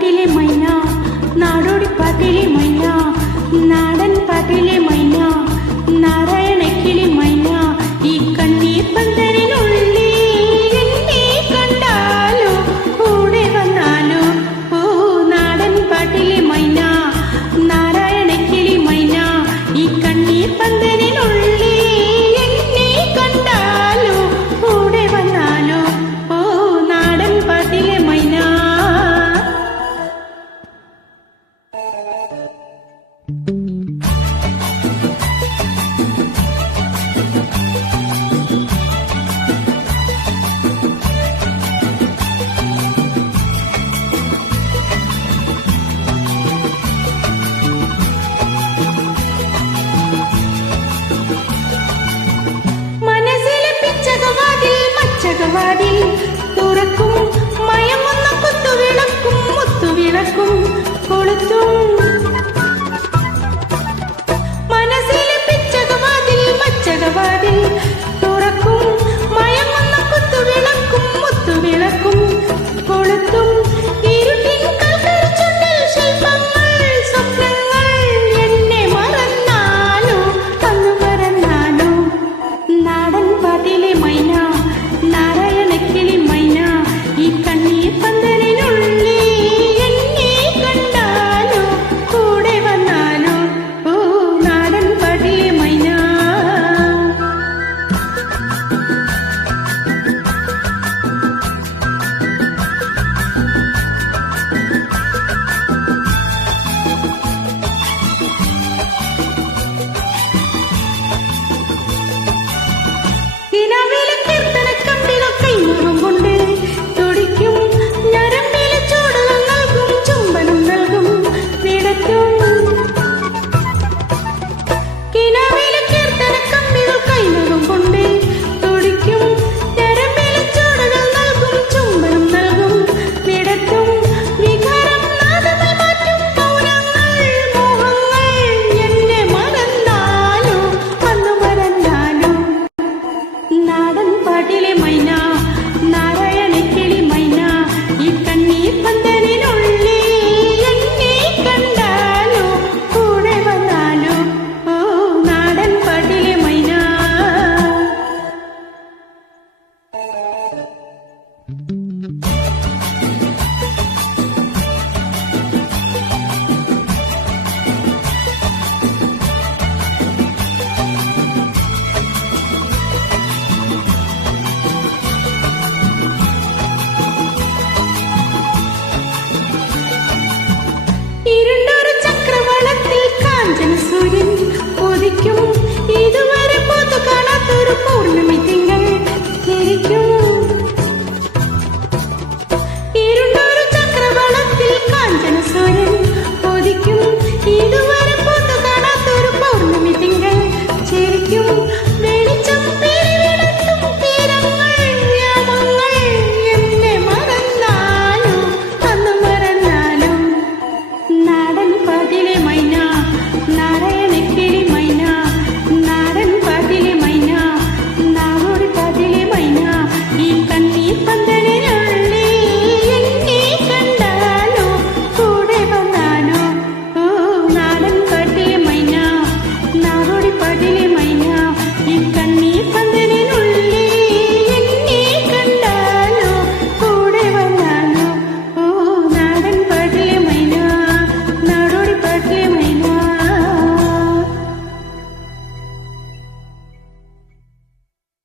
പാട്ടിലെ മൈന, നാടോടി പാട്ടിലെ മൈന, നാടൻ പാട്ടിലെ മൈന, നാരായണക്കിളി മൈന, ഈ കണ്ണീർ പന്തലിനുള്ളിൽ എന്നെ കണ്ടാലോ കൂടെ വന്നാലോ. ഓ നാടൻ പാട്ടിലെ മൈന, നാരായണക്കിളി മൈന, ഈ കണ്ണീർ പന്തലിനുള്ളിൽ എന്നെ കണ്ടാലോ കൂടെ വന്നാലോ. ഓ നാടൻ പാട്ടിലെ മൈന. വാതിൽ തുറക്കും, മയങ്ങുന്ന കുത്തുവിളക്കും മുത്തുവിളക്കും കൊളുത്തും. മനസ്സിലെ പിച്ചകവാതിൽ മച്ചകവാതിൽ തുറക്കും, മയങ്ങുന്ന കുത്തുവിളക്കും മുത്തുവിളക്കും കൊളുത്തും. ഇരുട്ടിൻ കൽക്കരിച്ചുണ്ടിൽ ശില്പങ്ങൾ സ്വപ്നങ്ങൾ എന്നെ മറന്നാലോ അന്നു മറന്നാലോ. നാടൻ പാട്ടിലെ മൈന, നാരായണക്കിളി മൈന, ഈ കണ്ണീർ പന്തലിനുള്ളിൽ എന്നെ കണ്ടാലോ കൂടെ വന്നാലോ. ഓ നാടൻ പാട്ടിലെ മൈന. കിനാവിലെ കീർത്തനക്കമ്പികൾ കൈമുഖം കൊണ്ട് തുടിക്കും, ഞരമ്പിലെ ചൂടുകൾ നൽകും, ചുംബനം നൽകും, വിടറ്റും. കിനാവിലെ കീർത്തനക്കമ്പികൾ കൈമുഖം കൊണ്ട് തുടിക്കും, ഞരമ്പിലെ ചൂടുകൾ നൽകും, ചുംബനം നൽകും, വിടറ്റും. വികാരം നാദമായി മാറ്റും മൗനങ്ങൾ മോഹങ്ങൾ എന്നെ മറന്നാലോ അന്നു മറന്നാലോ. നാടൻ പാട്ടിലെ മൈന, നാരായണക്കിളി മൈന, ഈ കണ്ണീർ പന്തലിനുള്ളിൽ എന്നെ കണ്ടാലോ കൂടെ വന്നാലോ. ഓ നാടൻ പാട്ടിലെ മൈന. ഇരുണ്ടൊരു ചക്രവാളത്തിൽ കാഞ്ചന സൂര്യൻ ഉദിക്കും, ഇതുവരെ പോത്തു കാണാത്തൊരു പൗർണമി തിങ്കൾ ചിരിക്കും. ഇരുണ്ടൊരു ചക്രവാളത്തിൽ കാഞ്ചന സൂര്യൻ ഉദിക്കും, ഇതുവരെ